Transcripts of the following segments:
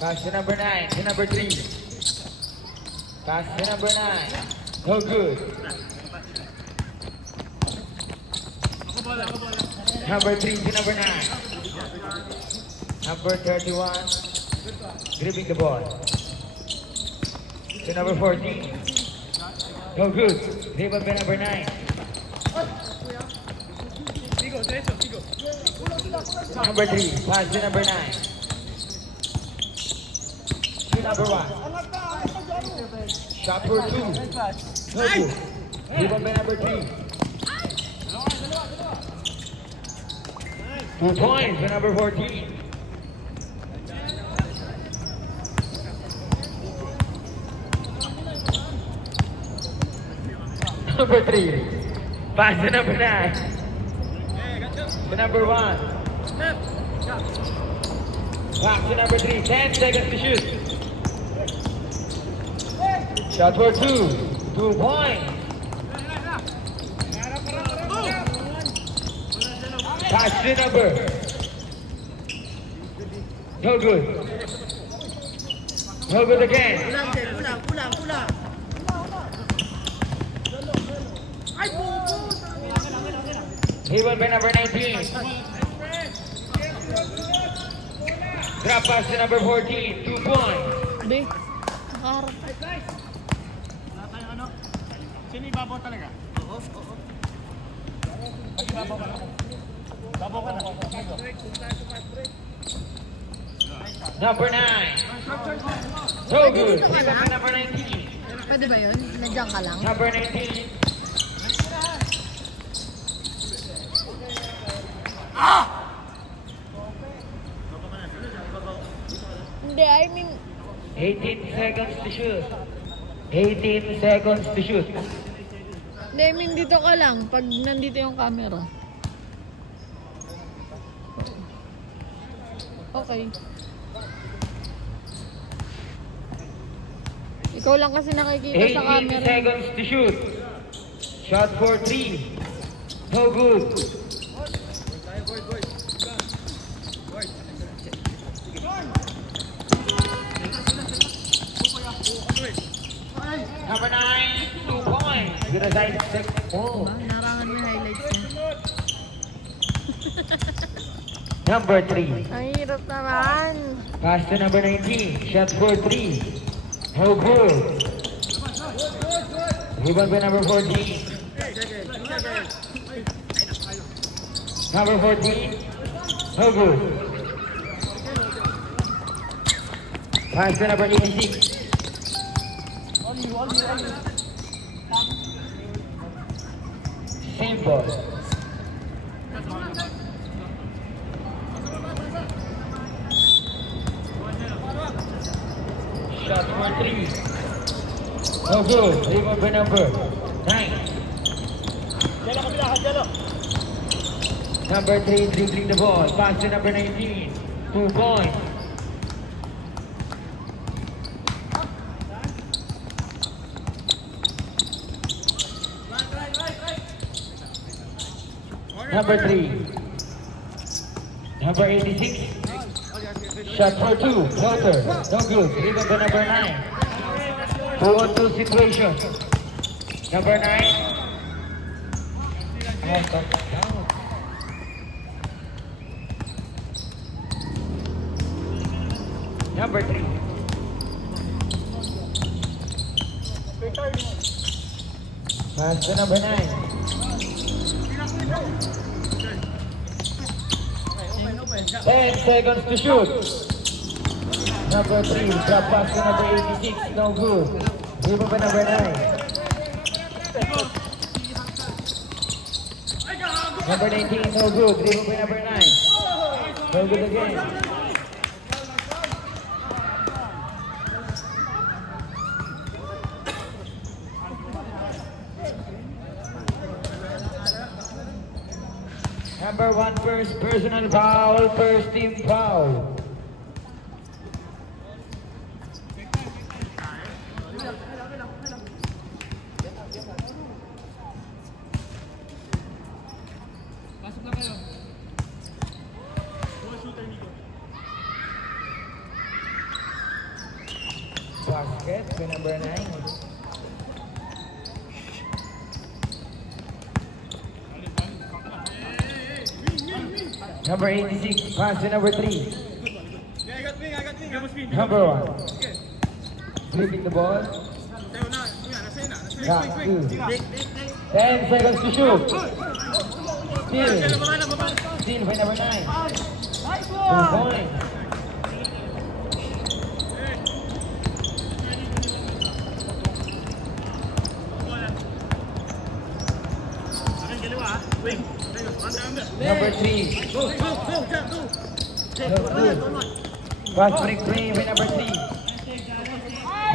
Pass to number 9, to number 3. Pass to number 9. No good. Number 3 to number 9. Number 31, dribbling the ball. To number 14. No good. Dribble by number 9. Number 3, pass to number 9. To number 1. Shot for 2. No good. Dribble by number 3. 2 points for number 14. Number 3. Pass to number 9. To number 1. Back to number 3. 10 seconds to shoot. Shot for 2. 2 points. Pass to number. No good. No good again. Pulang. Dribble by number 19. Drop pass to number 14. 2 points. Be, nakaharap. Sino ibabaw talaga? Oo. Pag-ibabaw ka na. Babaw ka na. Number 9. No good. Dribble by number 19. Pwede ba yun? Nandiyan ka lang? Number 19. Hindi, I mean, 18 seconds to shoot. 18 seconds to shoot. hindi, I mean dito ka lang pag nandito yung camera. Okay. Ikaw lang kasi nakikita sa 18 camera. seconds to shoot. Shot for 3. No good. Number 9, 2 points. Good aside. Oh. Narangan mo yung highlights niya. Number 3. Ang hirap naman. Pass to number 19. Shot for 3. No good. Rebound by number 14. Number 14. No good. Pass to number 86. Simple. Shot for 3. No good. Rebound by number 9. Number 3 dribbling the ball. Pass to number 19. 2 points. Number 3. Number 86. Shot for 2. Floater. No good. Rebound by number 9. 2-on-2 situation. Number 9. Number 3. Pass to number 9. Ten seconds to shoot. Number 3, drop pass to number 86, no good. Rebound by number 9. Number 19, no good. Rebound by number 9. No good again. Number 1, first personal foul, first team foul. basket by number 9. Number 86, pass to number 3. I got wing. Number 1. Flipping the ball. Back 2. 10 seconds to shoot. Steal by number 9. 2 points. Number 3. No good. Fast break play by number 3.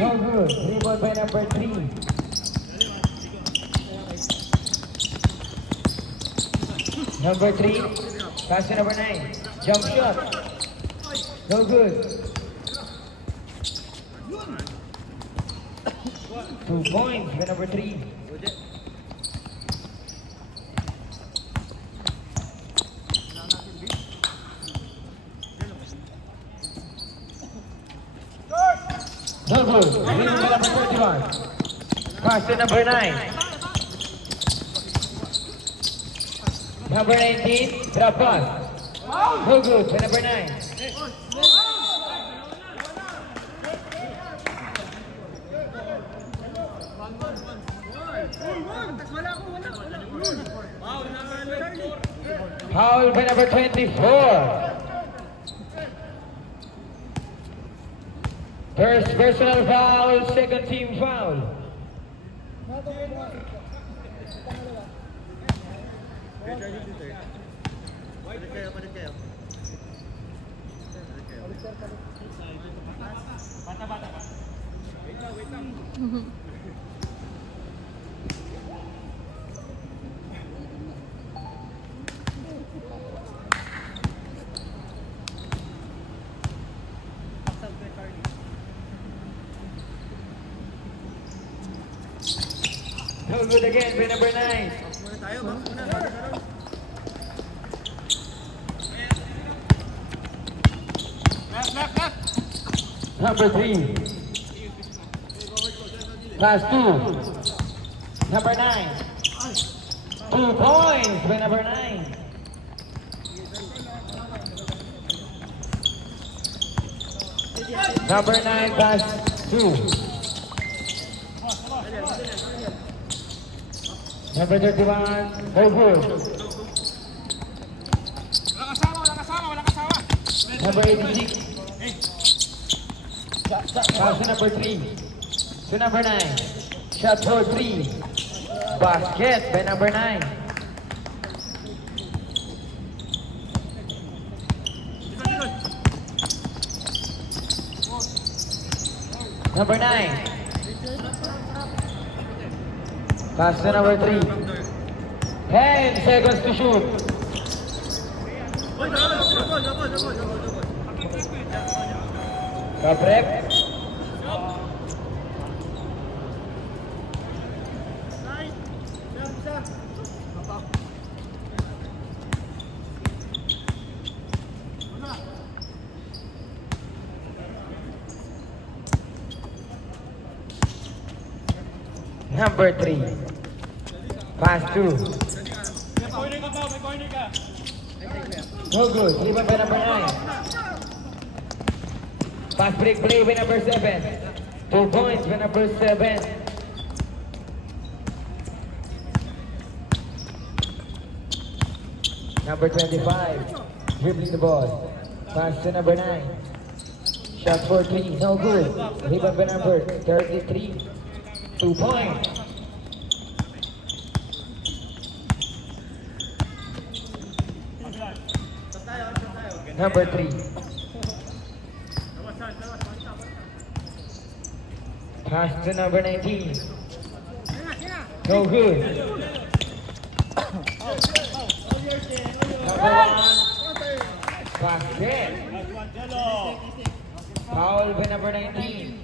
No good. Rebound by number 3. Number 3. Pass to number 9. Jump shot. No good. 2 points by number 3. No good. Rebound by number 41. Pass to number 9. Number 19, drop pass. No good by number 9. Foul by number 24. First personal foul, second team foul. No good again by number 9. Number 3. Pass 2. Number 9. 2 points by number 9. Number 9 pass 2. Number 31, no good. Wala kasama. Number 86. Pass to number 3. To number 9. Shot for 3. Basket by number 9. Number 9. Pass to number 3. 10 seconds to shoot. Kaprep. Number 3. Pass 2. No good. Rebound by number 9. Pass break play by number 7. 2 points by number 7. Number 25. Dribbling the ball. Pass to number 9. Shot for 3. No good. Rebound by number 33. 2 points. Number 3. Pass to number 19. No good. Number 1. Basket. Foul by number 19.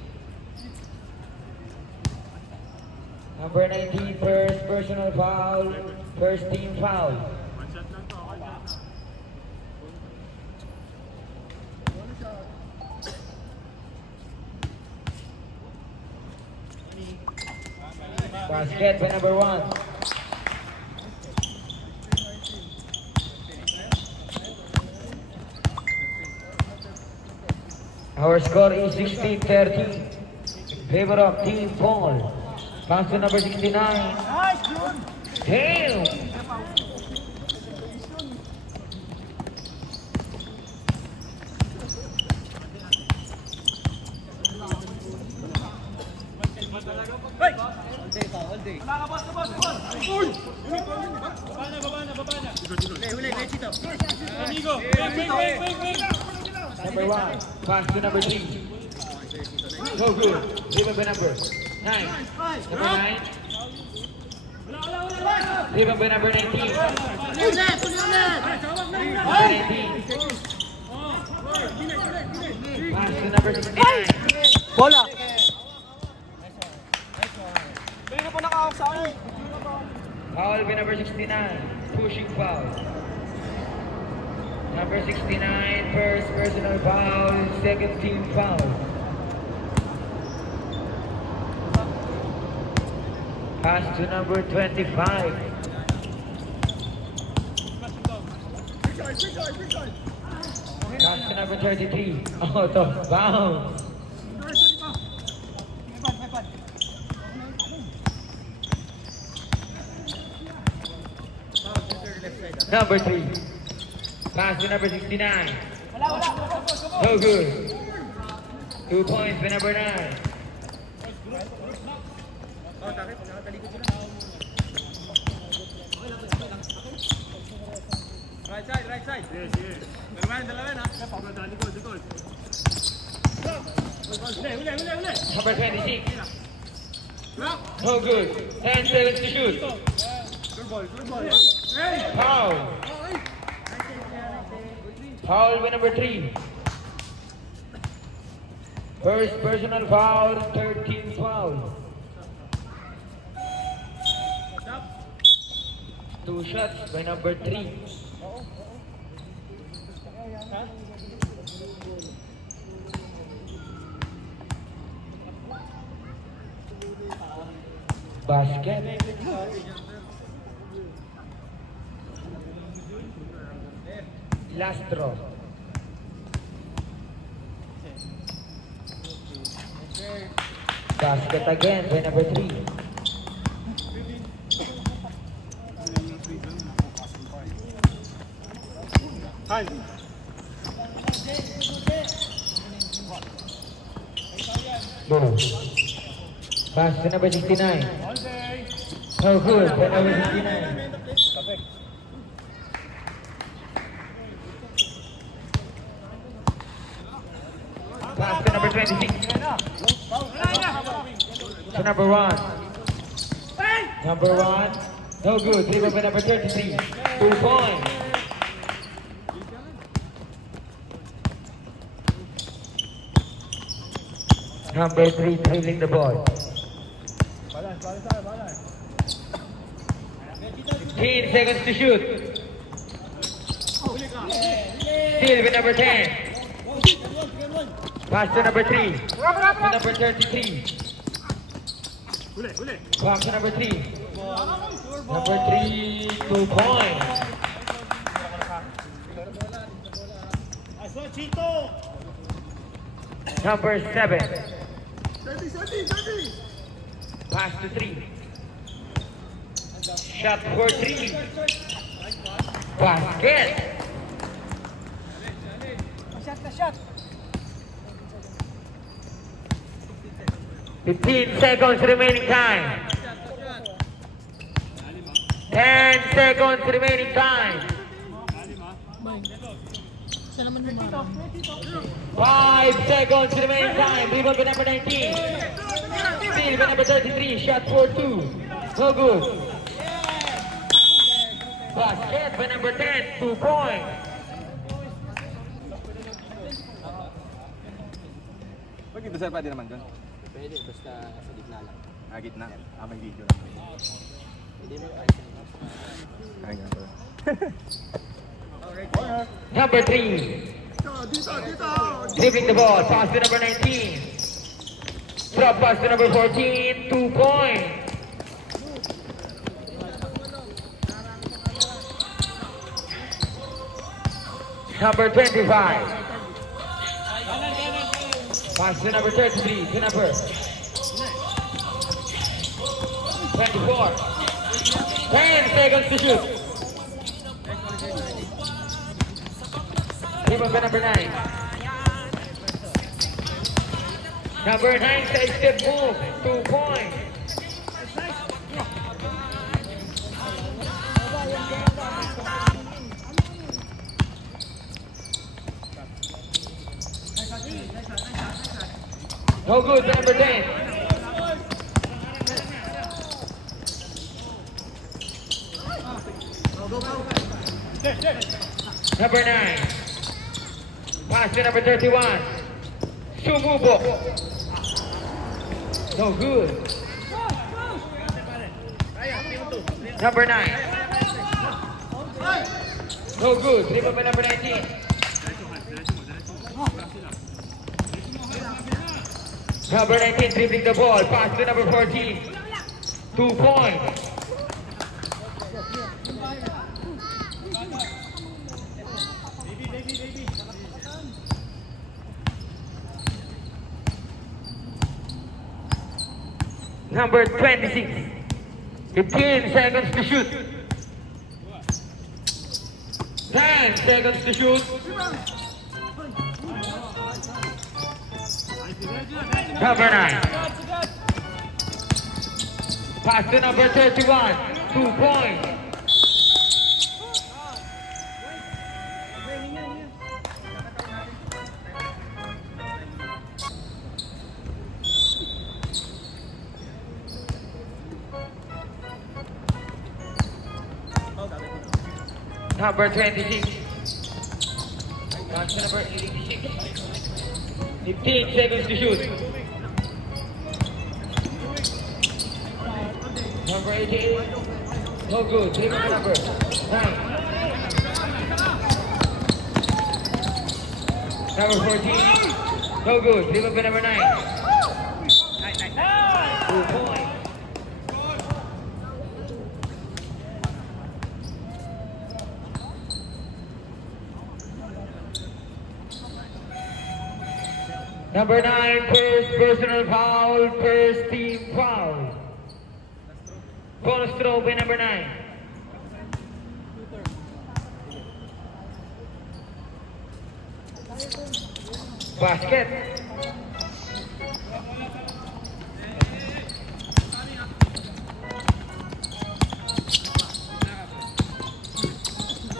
Number 19, first personal foul, first team foul. Basket by number 1. Our score is 16-13 in favor of Team Paul. Pass to number 69. Damn! Number 1, pass to number 3. No good. Rebound by number 9. Number 9. Rebound by number 19. Number 19. Pass to number 69. Bola! Foul by number 69. Pushing foul. Number 69, first personal foul, second team foul. Pass to number 25. Pass to number 33. Out of bounds. Number 3. Pass to number 69. No good. 2 points by number 9. Right side. Dalawa na. Number 26. No good. 10 seconds to shoot. Foul. Foul by number 3. First personal foul, 13th foul. 2 shots by number 3. Basket. Last draw. Basket again by number 3. Boom. Pass to number 69. Oh, good. By number 69. Pass to number 26. To number 1. Number 1. No good. Rebound by number 33. 2 points. Number 3 trailing the ball. 15 seconds to shoot. Still with number 10. Pass to number 3. To number 33. Pass to number 3. Number 3, 2 points. Number 7. Pass to 3. Shot for 3. Basket. 15 seconds remaining time. 10 seconds remaining time. 5 seconds remaining time. Rebound by number 19. Steal by number 33. Shot for 2. No good. Basket by number 10. 2 points. Pag ito sir, pwede naman dun. Pwede, basta sa gitna lang. Gitna. May video. Hindi mo kahit Ay nga pala. Number 3. Dribbling the ball. Pass to number 19. Drop pass to number 14. 2 points. Number 25. Pass to number 33. To number 24. 10 seconds to shoot. Rebound by number 9. Number 9 side step move. 2 points. No good, number 10. Number 9. Pass to number 31. Sumubo. No good. Number 9. No good. Rebound by number 19. Number 19 dribbling the ball. Pass to number 14. 2 points. Number 26. 15 seconds to shoot. 10 seconds to shoot. Number 9. Pass to number 31. 2 points. Number 26. Pass to number 86. 15 seconds to shoot. Number 88. No good. Take the number 9. Number 14. No good. Leave up number 9. 2 points. Number 9, first personal foul, first team foul. Bonus throw by number 9. Basket.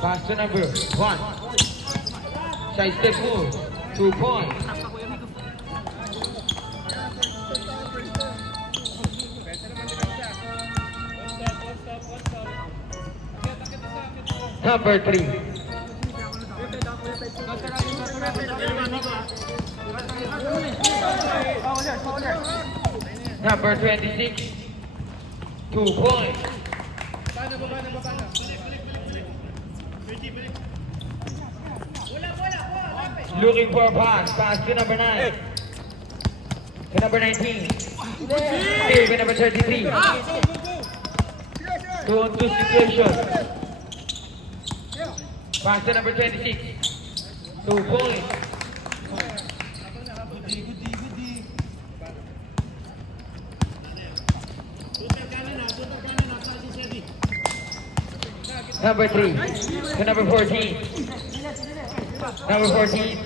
Pass to number 1. Side step move. 2 points. Number 3. Number 26. 2 points. Looking for a pass. Pass to number 9. To number 19. Still with number 33. 2-on-2 situation. Pass to number 26. 2 points. Number 3 to number 14. Number 14.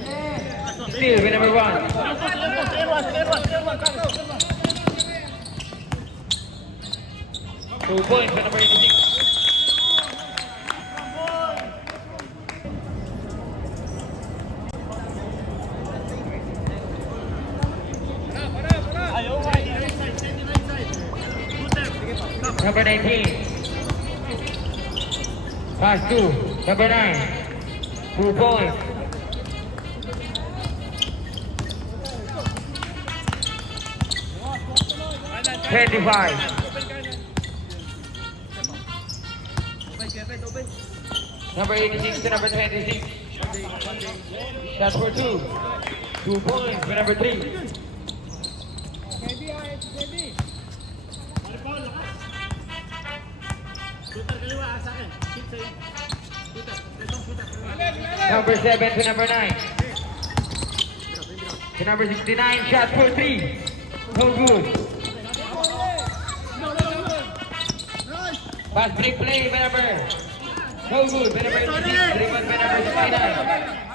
Still with number 1. Two points for number 86. Number 19. Pass 2. Number 9. 2 points. $25. Number 86 to number 26. Shot for 2. 2 points for number 3. Number 7 to number 9. To number 69, shot for 3. No good. Pass break play by number. No good. By number 86. Rebound by number 69.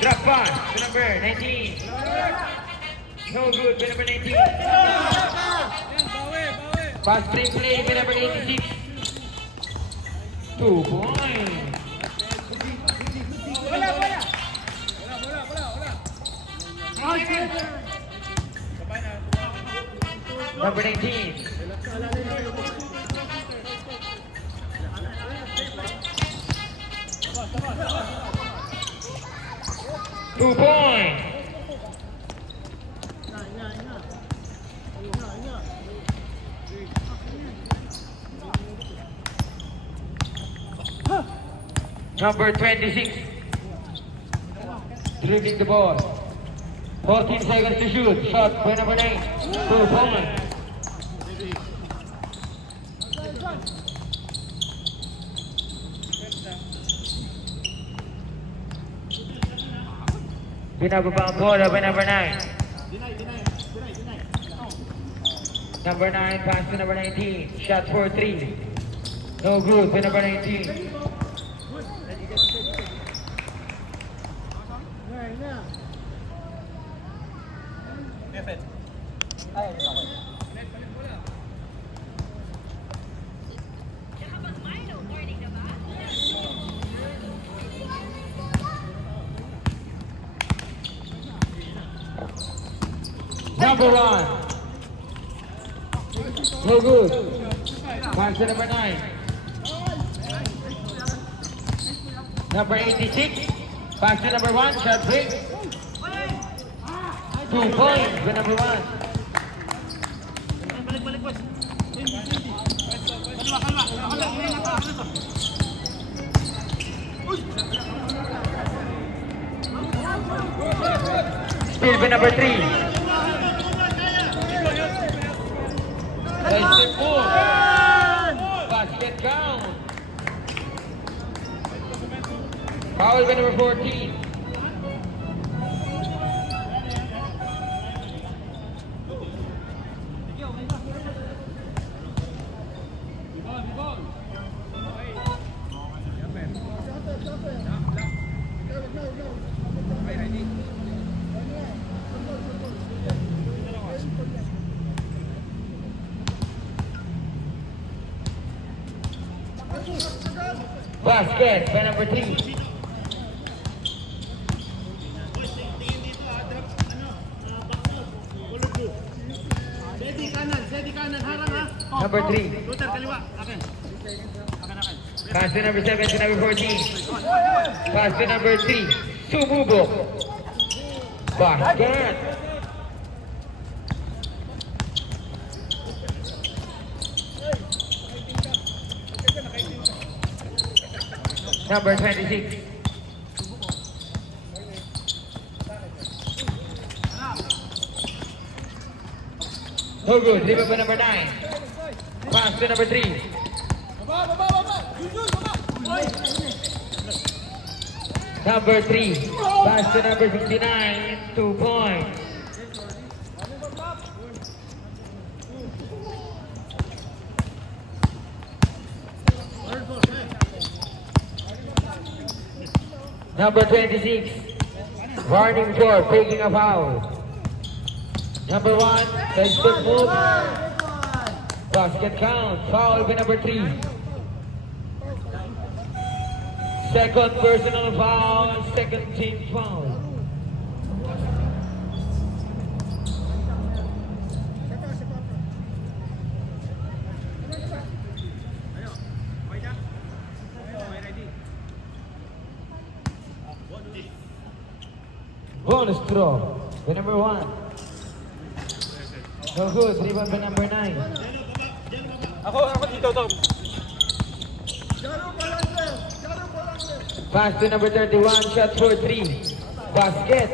Drop pass to number 19. No good by number 19. Pass break play by number 86. 2 points. Number 19. Two points. Number 26. Dribbling the ball. 14 seconds to shoot. Shot by number 9. 2 points. Binababa ang bola by number 9. Number 9 pass to number 19. Shot for 3. No good by number 19. Number 1. No good. Pass to number 9. Number 86. Pass to number 1. Shot break. 2 points for number 1. Steal for number 3. Nice step move. Basket count. Foul by number 14. Basket by number 3. Number 3. Pass to number 7 to number 14. Pass to number 3. Sumubok. Basket. Number 26. No good. Rebound by number 9. Pass to number 3. Number 3. Pass to number 59. 2 points. Number 26. Warning for taking a foul. Number 1. Step move. Basket count. Foul by number 3. Second personal foul. Second team foul. Bonus throw by number 1. No good. Rebound by number 9. Ako dito, Tom. Pass to number 31. Shot for 3. Basket.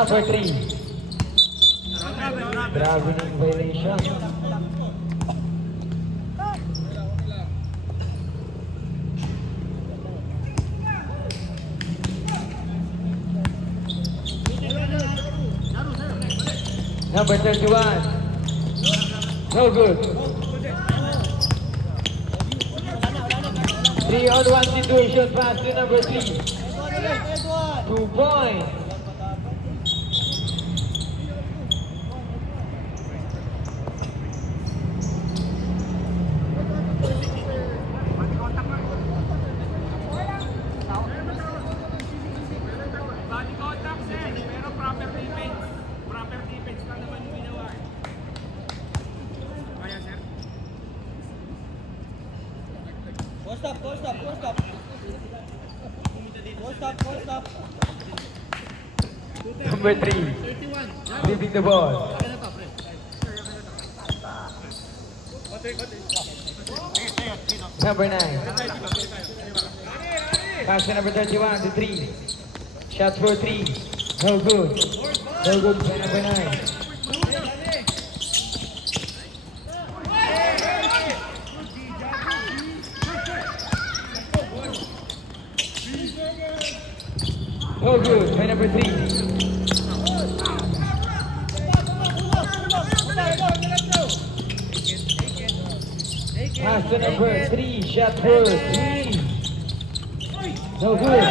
Number 3. Traveling violation. Number 31. No good. 3-on-1 situation. Pass to number 3. 2 points. Body contact, sir. Pero proper defense. Proper defense ka naman yung ginawa. Kaya, sir? Full stop, full stop, full stop. Full stop, full stop. Number 3. Leaving the ball. Number 9. Pass to number 31 to 3. Shot for 3. No good. No good for number 9. No good for number 3. Pass to number 3. Shot for 3. No good.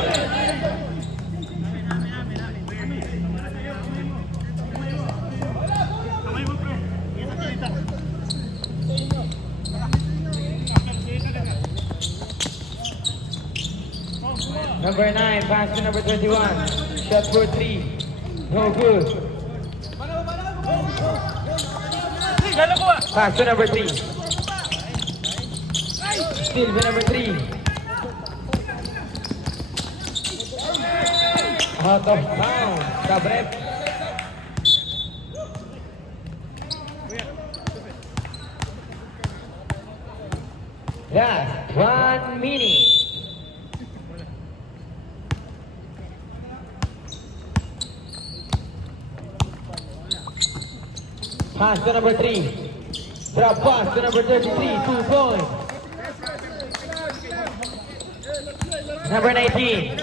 Number 9, pass to number 21. Shot for 3. No good. Pass to number 3. Still for number 3. Out of bounds. Cabrep. Last 1 minute. Pass to number 3. Drop pass to number 33. 2 points. Number 19.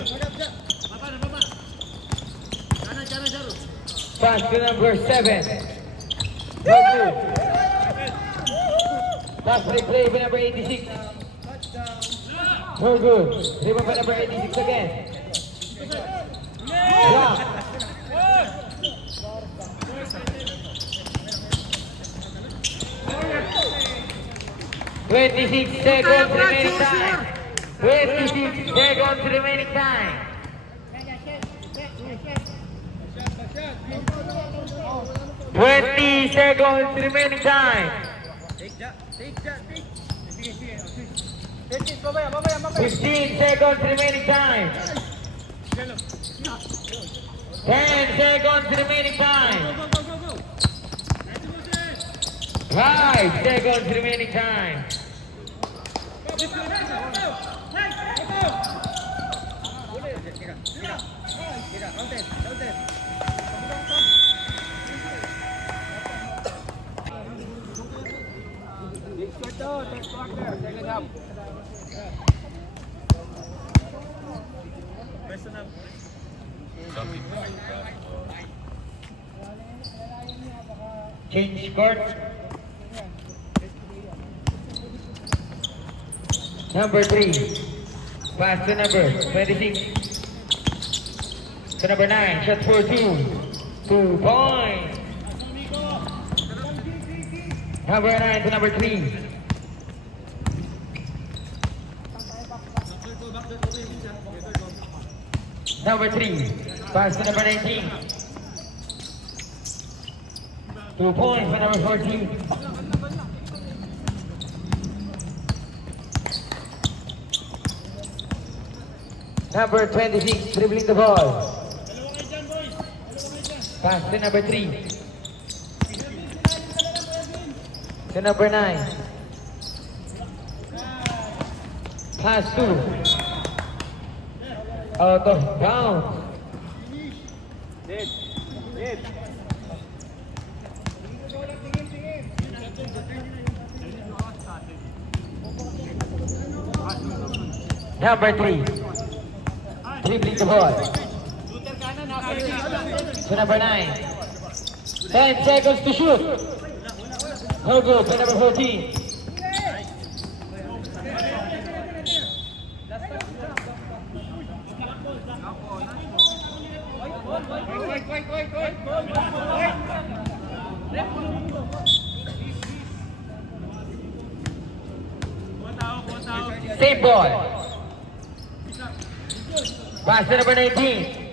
Pass to number 7. No good. Last replay by number 86. No good. Rebound by number 86 again. Block. "26 seconds remaining time. 26 seconds remaining time. 20 seconds remaining time. 15 seconds remaining time. 10 seconds remaining time. 5 seconds remaining time. Change court. Number 3. Pass to number 26. To number 9. Shot for 2. 2 points. Number 9 to number 3. Number 3. Pass to number 19. 2 points for number 14. Number 26, dribbling the ball. Pass to number 3. To number 9. Pass 2. Out of bounds. Number 3. Dribbling the ball. To number 9. 10 seconds to shoot. No good. To number 14. Same ball. Pass to number 19.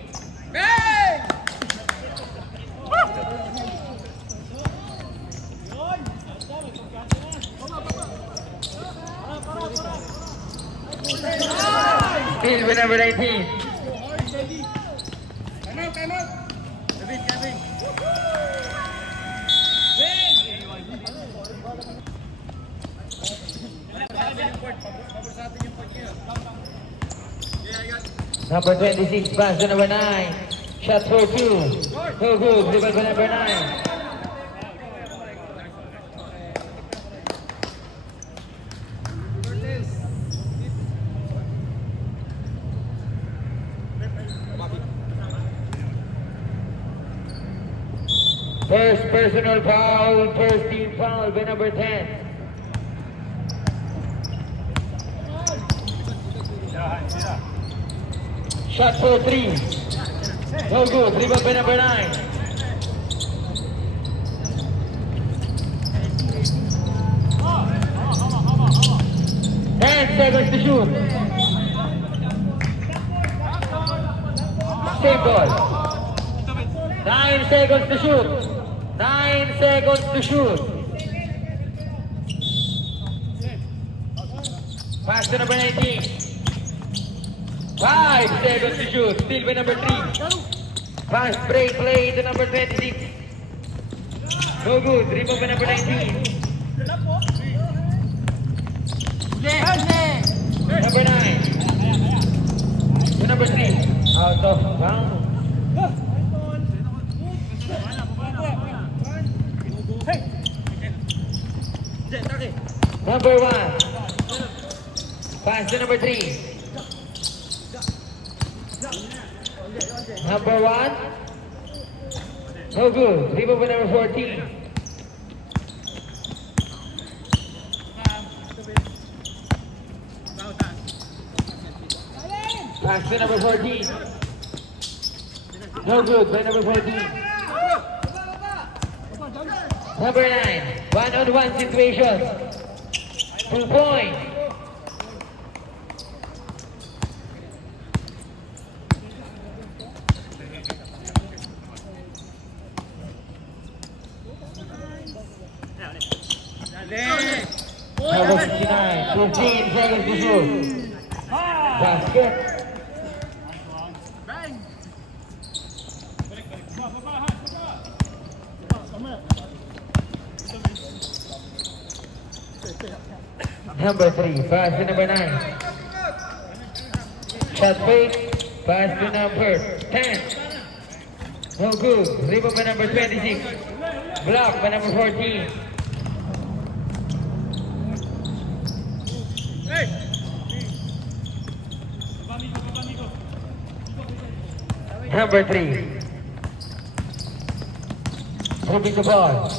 Still with number 19. Number 26, pass to number 9. Shot for 2. No good. Dribble by number 9. First personal foul, first team foul by number 10. Shot for 3. No good. Dribble by number 9. Seconds to shoot. Same ball. 9 seconds to shoot. 9 seconds to shoot. Pass to number 19. 5 seconds to shoot. Still by number 3. Pass break play to number 26. No good. Dribble by number 19. Number 9. To number 3. Out of bounds. Number 1. Pass to number 3. Number 1. No good. Dribble by number 14. Pass to number 14. No good by number 14. Number 9. One-on-one situation. 2 points. Number 69. 15 seconds to shoot. Basket. Number 3, pass to number 9. Shot fake, pass to number 10. No good. Rebound by number 26. Block by number 14. Number 3. Moving the ball.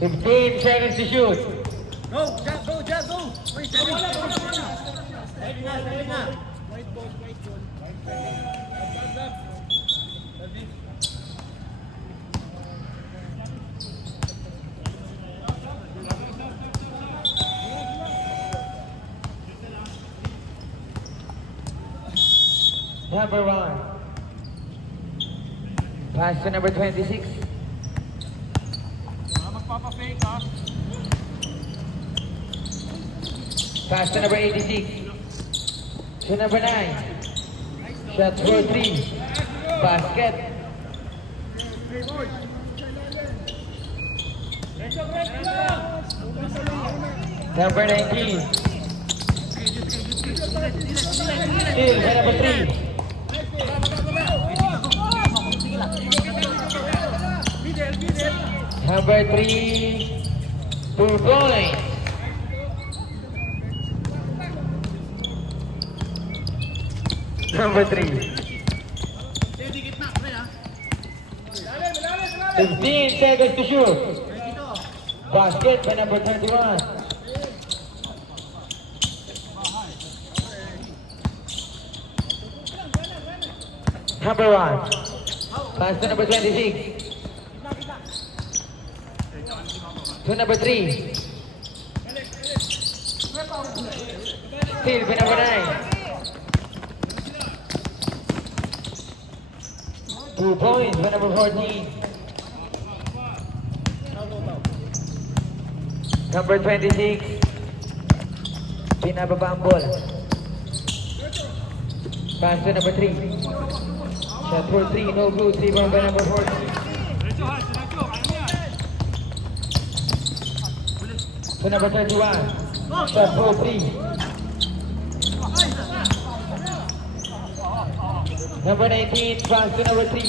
15 seconds to shoot. Go, Jack, go, Jack, go! Wait, steady na. Number 1. Pass to number 26. Magpapa-fake ha. Pass to number 86. To number 9. Shot for 3. Basket. Number 19. Still by number 3. Number 3, 2 points. Number 3. 15 seconds to shoot. Basket by number 21. Number 1. Pass to number 26. To number 3. Steal by number 9. 2 points by number 14. Number 26. Pinababa ang bola. Pass to number 3. Shot for 3, no good. Rebound by number 14. Diretso ha, diretso. Kaya mo yan. To number 31. Shot for 3. Number 19, pass to number 3.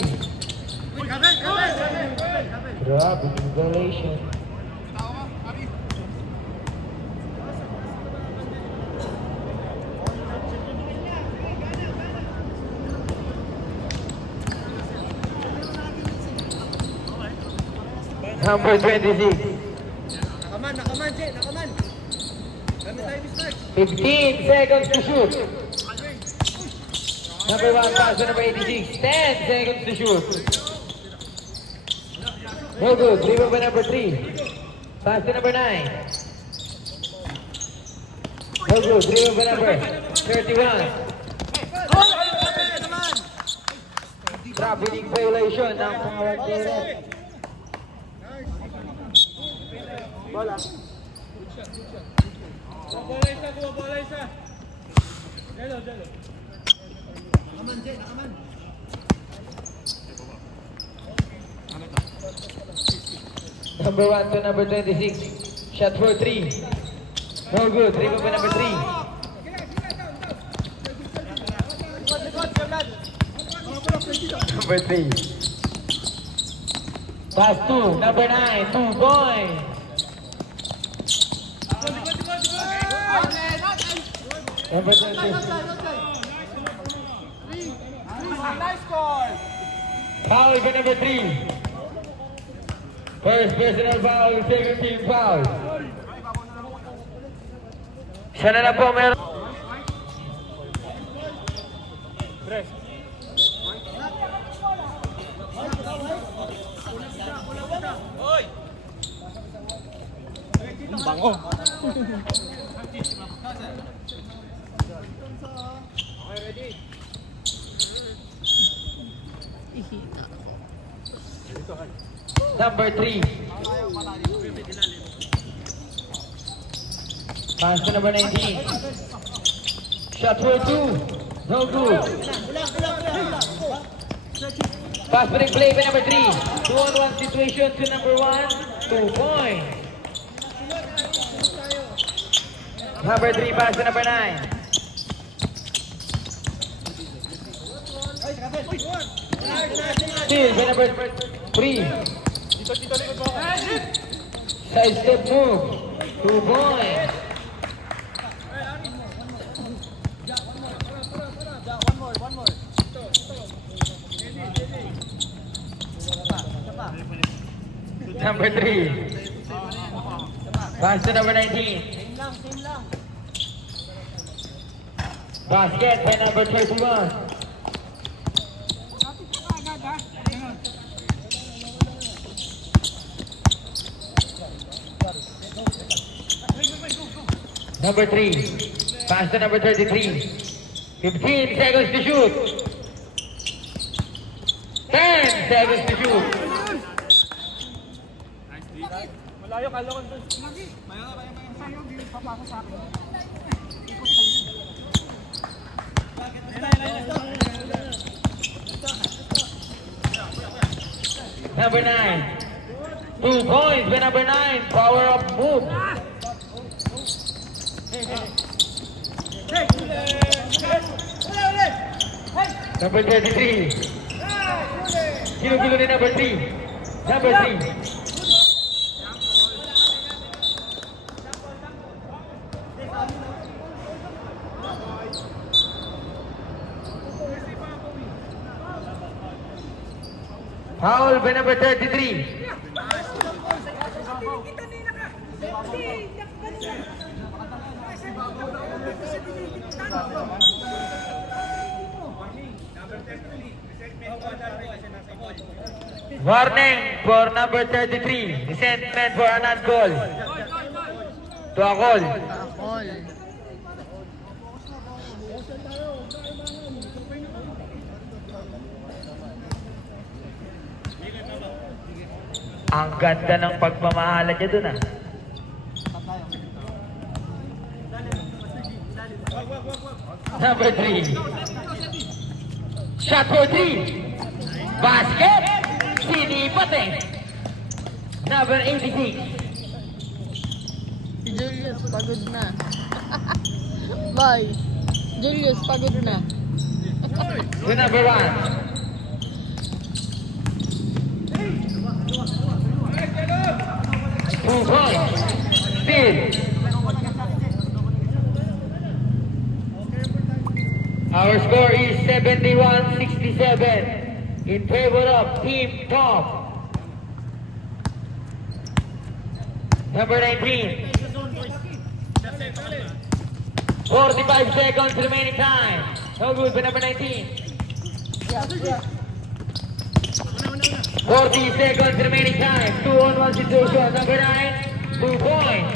Grabe, violation. Number 26. Nakaman, Jay, nakaman. Kami tayo mismatch. 15 seconds to shoot. Number 1 pass to number 86. 10 seconds to shoot. No good. Rebound by number 3. Pass to number 9. No good. Rebound by number 31. Traveling violation ng power player. Bola isa. Jelo. Nakaman, Jay, nakaman. Number 1 to number 26. Shot for 3. No good. Rebound by number 3. Number 3. Pass 2. Number 9. 2 points. Number 20. Nice call. Foul by number 3. First personal foul, second team foul. Siya na lang po meron. Press. Hoy. Ang bango. Okay, ready? Ihina ako. Number 3. Pass to number 19. Shot for 2. No good. Pass break play by number 3. 2-on-1 situation to number 1. 2 points. Number 3 pass to number 9. Steal by number 3. Dito, likod mo. Side step move. 2 points. Number 3. Pass to number 19. Basket by number 31. Number 3. Pass to number 33. 15 seconds to shoot. 10 seconds to shoot. Malayo, kala ko doon. Number 9. 2 points by number 9. Power up move. Number 33. Ginugulo ni number 3. Number 3. Foul by number 33. Warning for number 33. Resentment for a non-goal. To a goal. All. Ang ganda ng pagmamahala niya dun ah. Number 3. Shot for 3. Basket. Sinipat eh. Number 86. Si Julius, pagod na. Bye. Julius, pagod na. To number 1. Two points. Still. Our score is 71-67 in favor of Team Tom. Number 19. 45 seconds remaining time. No good for number 19. 40 seconds remaining time. 2-on-1 situation. Number 9, 2 points.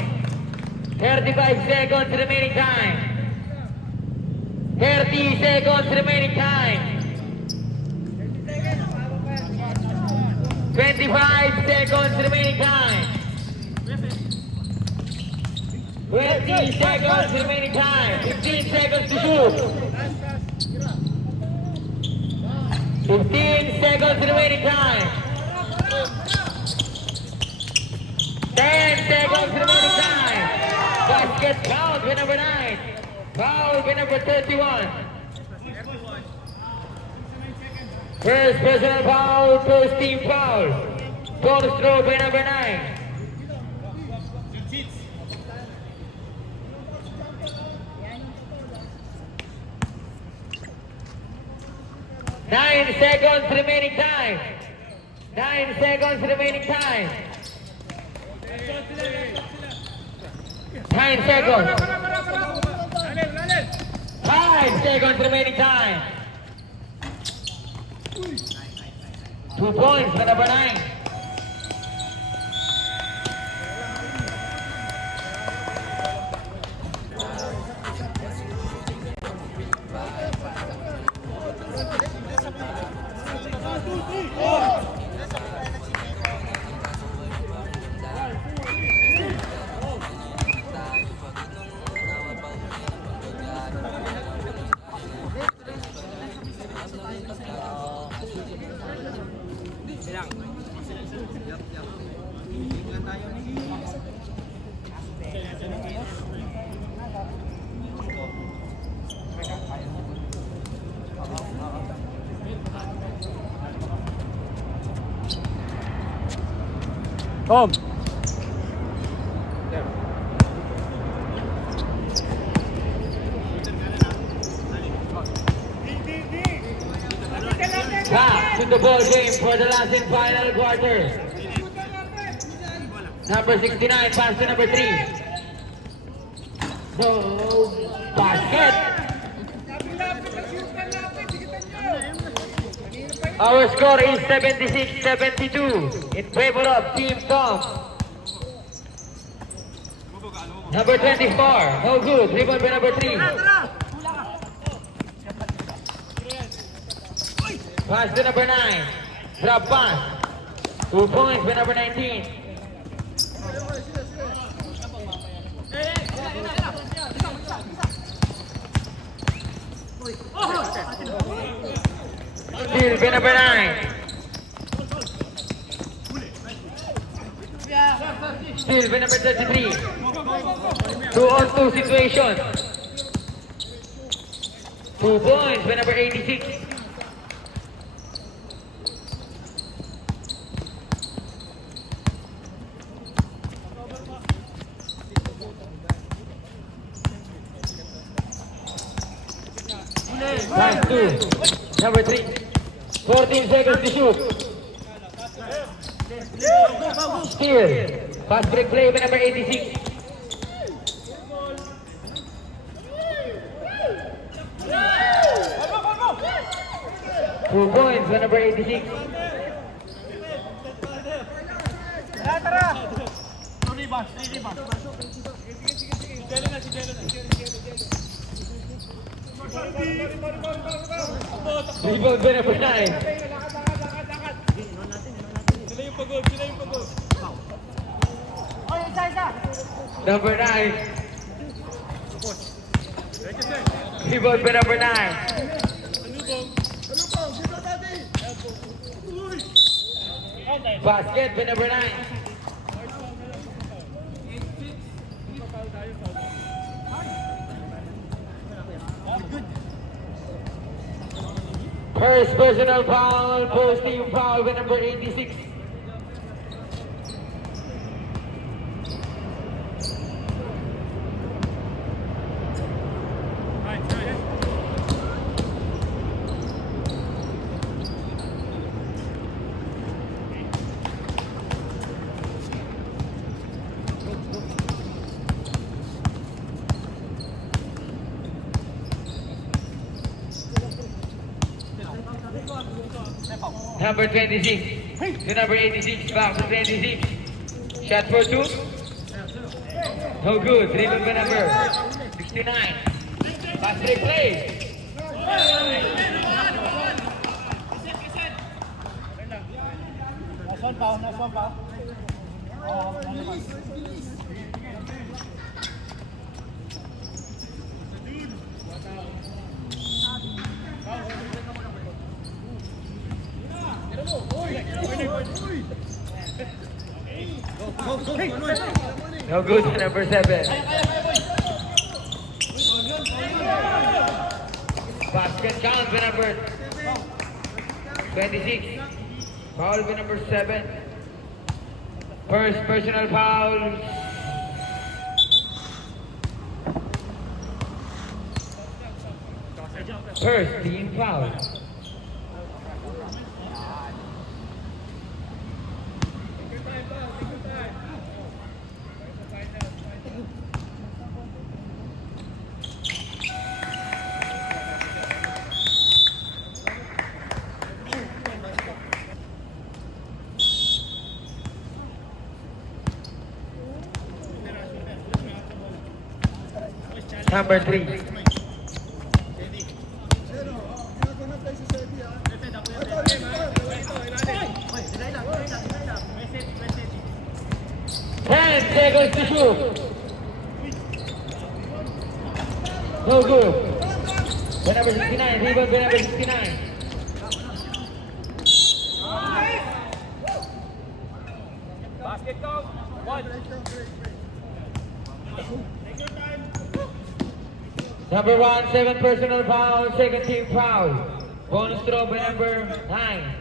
35 seconds remaining time. 30 seconds remaining time. 25 seconds remaining time. 20 seconds remaining time. 15 seconds to shoot. 15 seconds remaining time. 10 seconds remaining time. Basket foul by number 9. Foul by number 31. First personal foul, first team foul. Bonus throw by number 9. Nine seconds remaining time. 9 seconds remaining time. 9 seconds. 5 seconds remaining time. 2 points for number 9. Tom! Back to the ball game for the last and final quarter. Number 69, pass to number 3. So, basket. Our score is 76-72 in favor of Team Tom. Number 24, no good. Rebound by number 3. Pass to number 9. Drop pass. 2 points by number 19. Steal by number 9. Steal by number 33. 2-on-2 situation. 2 points by number 86. Pass 2. Number 3. 14 seconds to shoot. Steal. Fast break play by number 86. Two points by number 86. Rebound by number 9. Number 9. Rebound by number 9. Basket by number 9. First personal foul, first team foul by number 86. Number 26 to number 86, back to 26. Shot for 2. No good. Rebound by number 69. Fast break play. No good to number 7. Basket count by number 26. Foul by number 7. First personal foul. First team foul. Number 3. Seconds to shoot. No good. By number 69. Rebound by number 69. Basket count. 1. Number 1, 7 personal foul, second team foul. Bonus throw by number 9.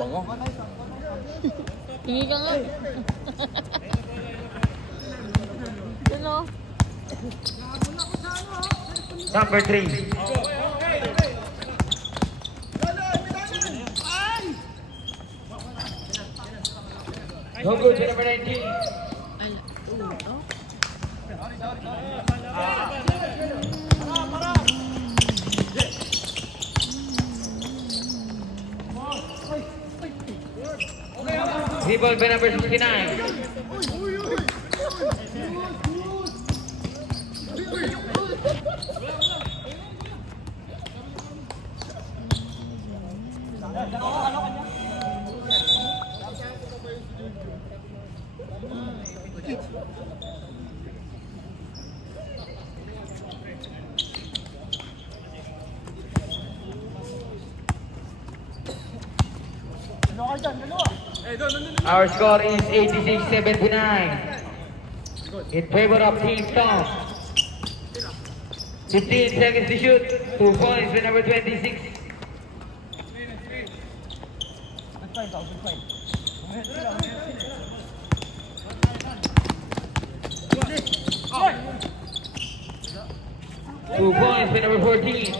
Bango. Tingin ka nga. Ano? Number 3. No good to number 19. Ala. Oh. Rebound by number 69. Our score is 86-79 in favor of Team Tom. 15 seconds to shoot. 2 points for number 26. Two points for number 14.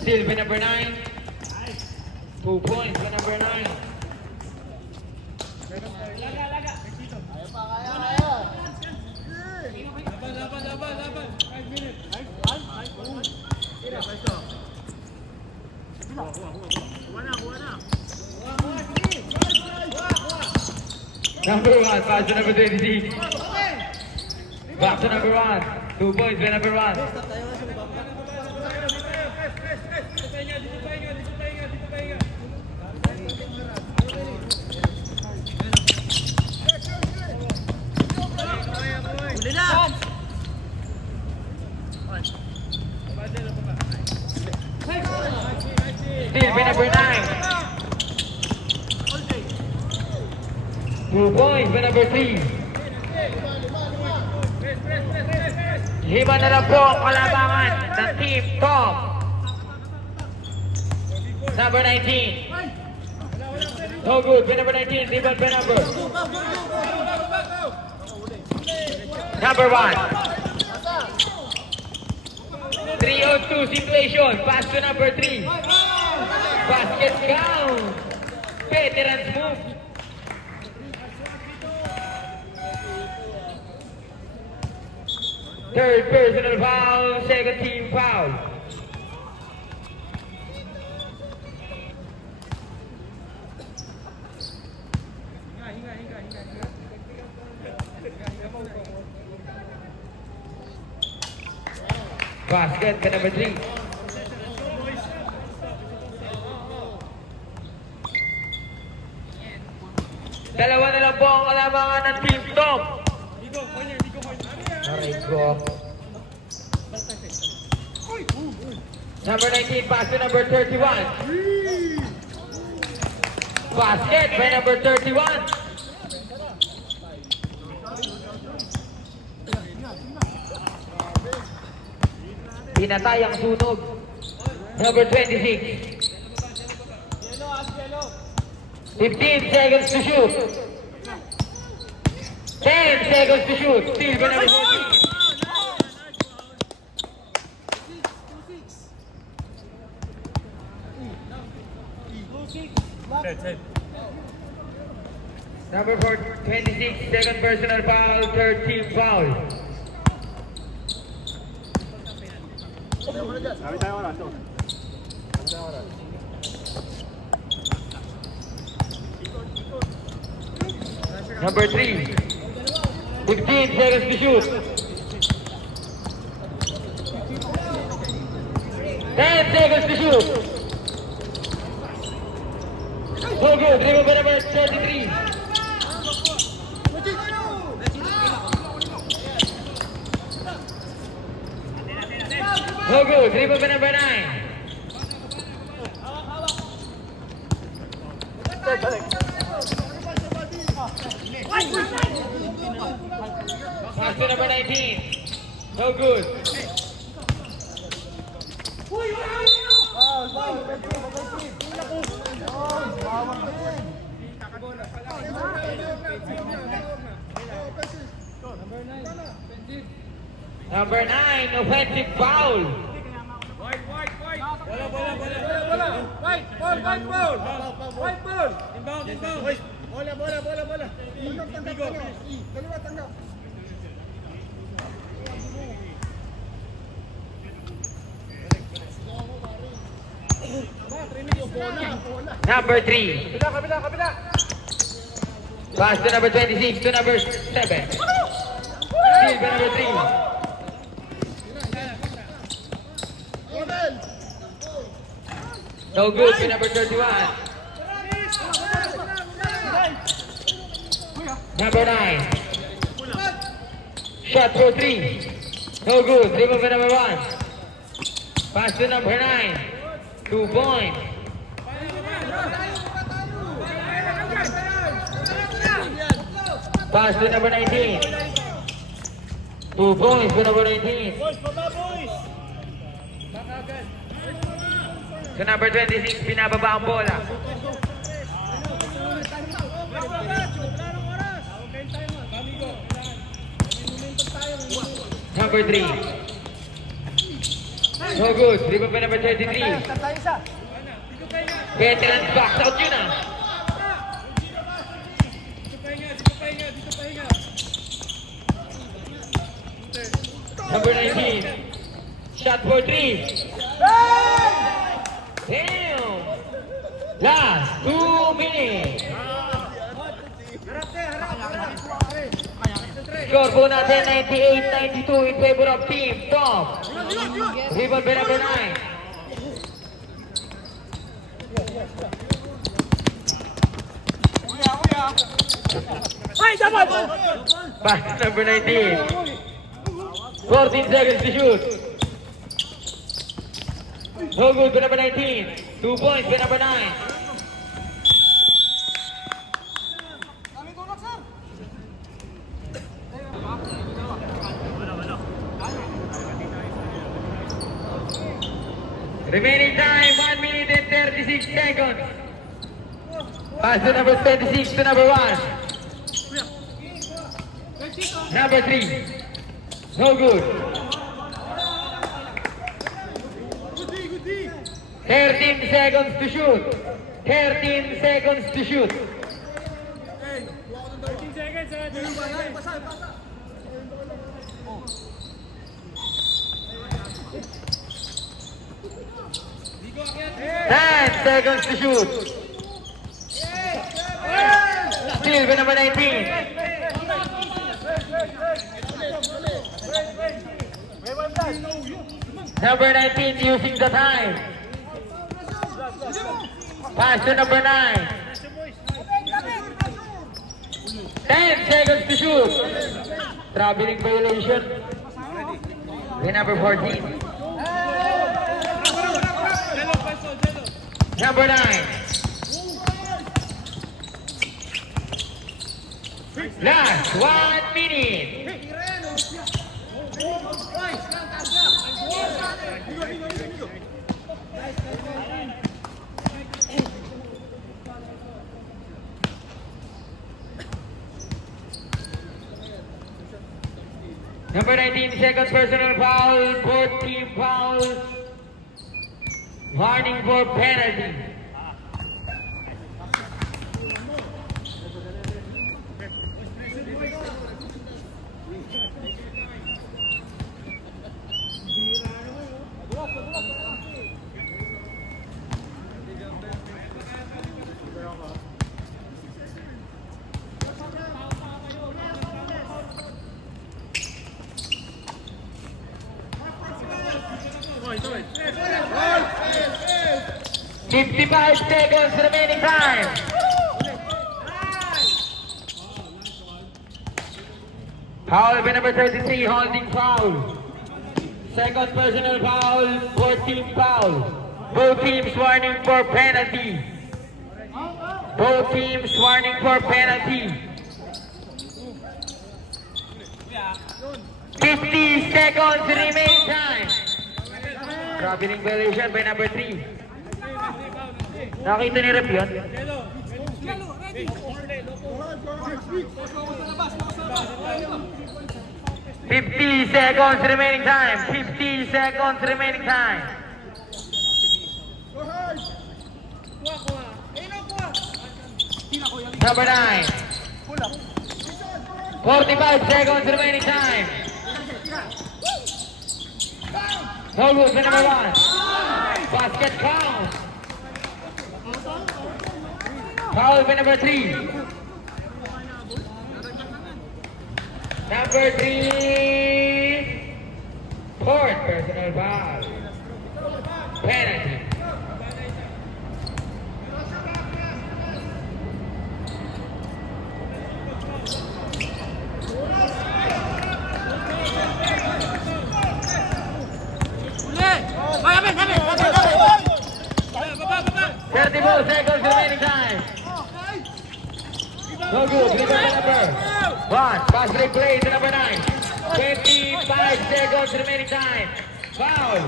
Still for number 9. 2 points for number 9. Number 1, pass to number 26. Back to number 1. 2 points for number 1. Huli na! Still for number 9. 2 points for number 3. 5 na lang po ang kalabangan ng Team Tom. Number 19. No good for number 19. Rebound for number. Number 1. 3-on-2 situation. Pass to number 3. Basket count. Veterans move. Third personal foul, second team foul. Basket for number 3. Dalawa na lang po ang kalabangan ng Team Tom. Aray ko. Number 19 pass to number 31. Basket by number 31. Pinatay ang sunog. Number 26. 15 seconds to shoot. 10 seconds to shoot. Still by number 14. Number 26, second personal foul, third team foul. Number 3, 15 seconds to shoot. 10 seconds to shoot. No good, dribble by number 33. No good, dribble by number 9. Pass to number 19. No good. Number 9, offensive foul. White ball! Inbound! Bola! Dalawa tanggap! Number 3. Kabila! Pass to number 26 to number 7. Steal by number 3. No good to number 31. Number 9. Shot for 3. No good. Dribble by number 1. Pass to number 9. 2 points. Pass to number 19. 2 points to number 19. To number 26, pinababa ang bola. Number 3. No good. Dribble by number 33. Veterans box out yun ah. Number 19. Shot for 3. Damn. Last 2 minutes. Score po natin 98-92 in favor of Team Top. Rebound by number 9. Pass to number 19. 14 seconds to shoot. No good by number 19. 2 points by number 9. Remaining time 1 minute and 36 seconds. Pass to number 26 to number 1. Number 3. No good. 13 seconds to shoot. 13 seconds to shoot. Ten seconds to shoot. Still by number 19. Number 19 using the time. Pass to number 9. 10 seconds to shoot. Traveling violation. By number 14. Number 9. Last 1 minute. Number 19, second personal foul, both team fouls. Warning for penalty. Wait. 55 seconds remaining time. Foul by number 33, holding foul. Second personal foul, 14 foul. Both teams warning for penalty. Both teams warning for penalty. 50 seconds remaining time. Traveling violation by number 3. Nakita ni Rep yun? 50 seconds remaining time. 50 seconds remaining time. Number 9. 45 seconds remaining time. No good for number 1. Basket count. Foul by number 3. Number 3. Fourth personal foul. Penalty. 24 seconds remaining time. No good. Rebound by number 1. Pass break play to number 9. 25 seconds remaining time. Foul.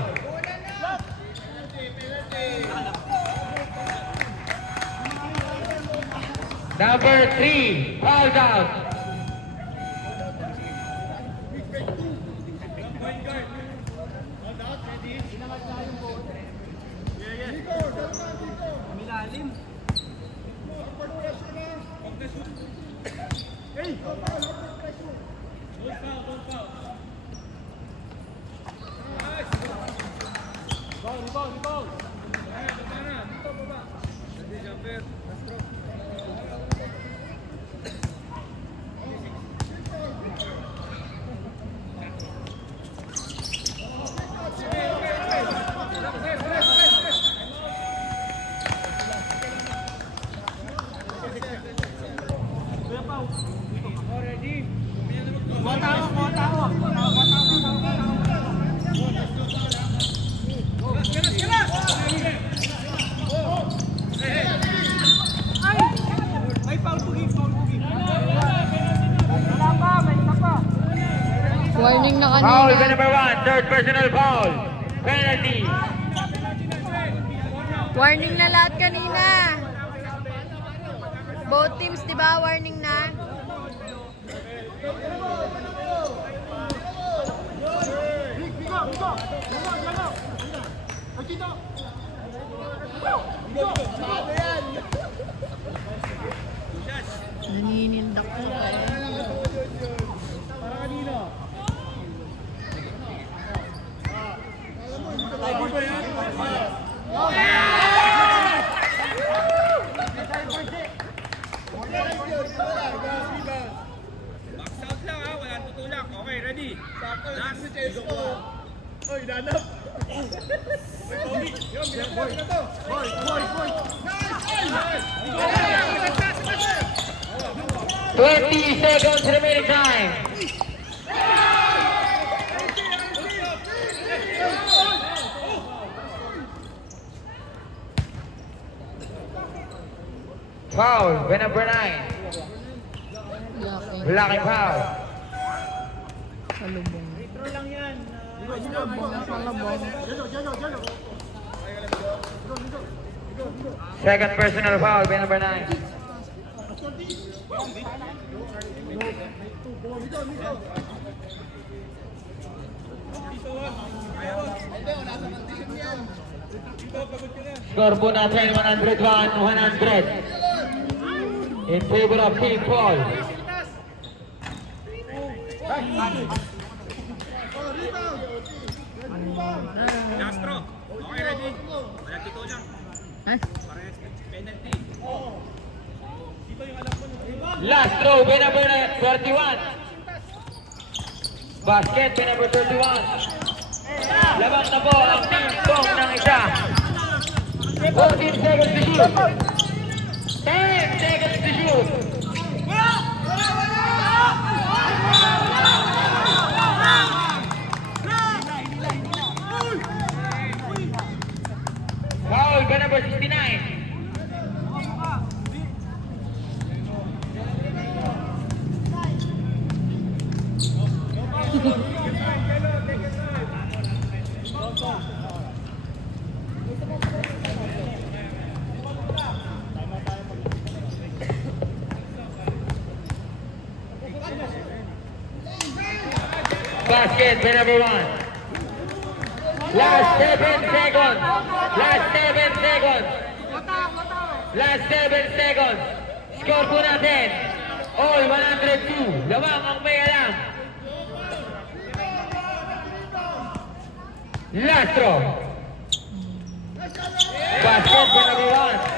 Number 3. Fouled out. Warning na Foul by kanina. number 1. Third personal foul. Penalty. Warning na lahat kanina. Both teams, di ba? Warning na. Naninindak ko eh. Box out lang ha, walang tutulak. Okay, ready? Last. Oy, danap. 20 seconds remaining time. Foul by number 9. Laki. Blocking foul. Salubong. Salubong. Second personal foul by number 9. Score po natin 101-100 in favor of Team Paul. Lastro. Okay, ready? Walang tutulak. Ha? Parehas. Penalty. Last throw by number 31. Basket by number 31. Labas na po ang Team Pong ng isa. 14 seconds to shoot. 10 seconds to shoot. Foul by number 69. Basket by number 1. Last 7 seconds. Last 7 seconds. Last 7 seconds. Score po natin. All 102. Lamang ang may alam. Last throw. Basket by number 1.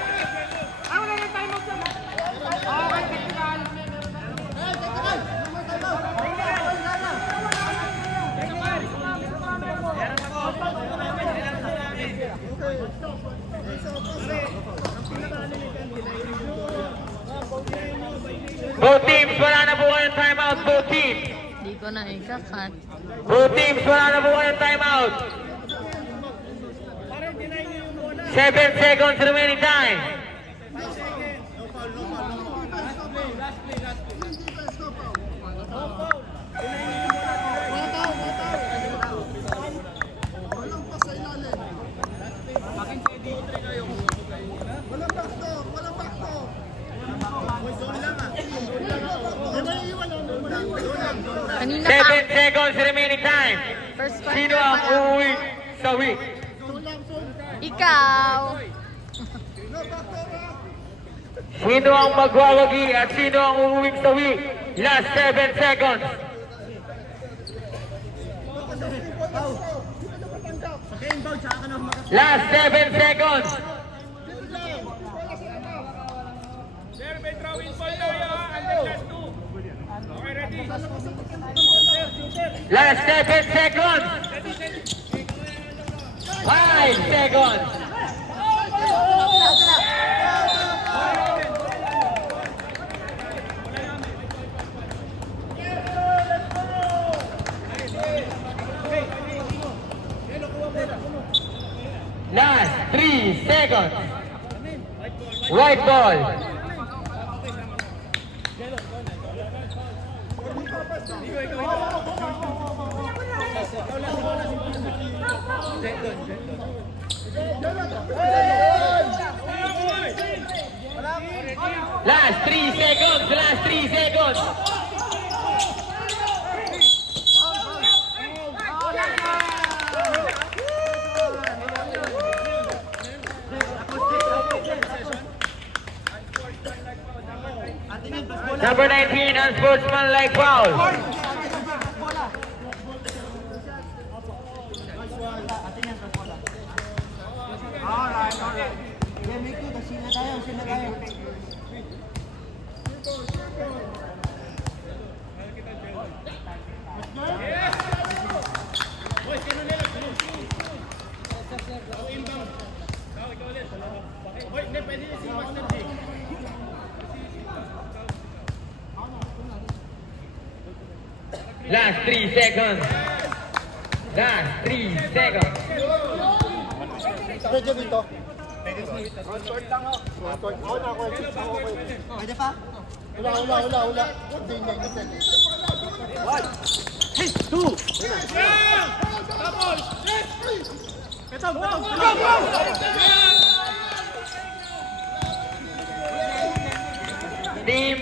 Both teams, wala na po kayong timeout. Both teams. Di ko na ikakat. Both teams, wala na po kayong timeout. 7 seconds remaining time. Walang backstop! Walang backstop! Zone lang ah. Di ba iiwan lang? Kanina 7 pa. seconds remaining time. First Sino quarter ang pa lang. uuwi sa week? Zone lang, zone. Ikaw. No backstop ah! Sino ang magwawagi at sino ang uuwi sa week? Last 7 seconds. Last 7 seconds. Sir, may throw-in ball tayo ha. Under last 2. Okay, ready? Last 7 seconds. 5 seconds. Last 3 seconds. White ball. Last 3 seconds. Last 3 seconds. Number 19, unsportsmanlike foul. Last 3 seconds. Last 3 seconds. Pwede dito. One short lang oh. One short. Ako na ako. Pwede pa? Wala. Hindi niya. Pwede. One. Hey, two. Double. Ito. Team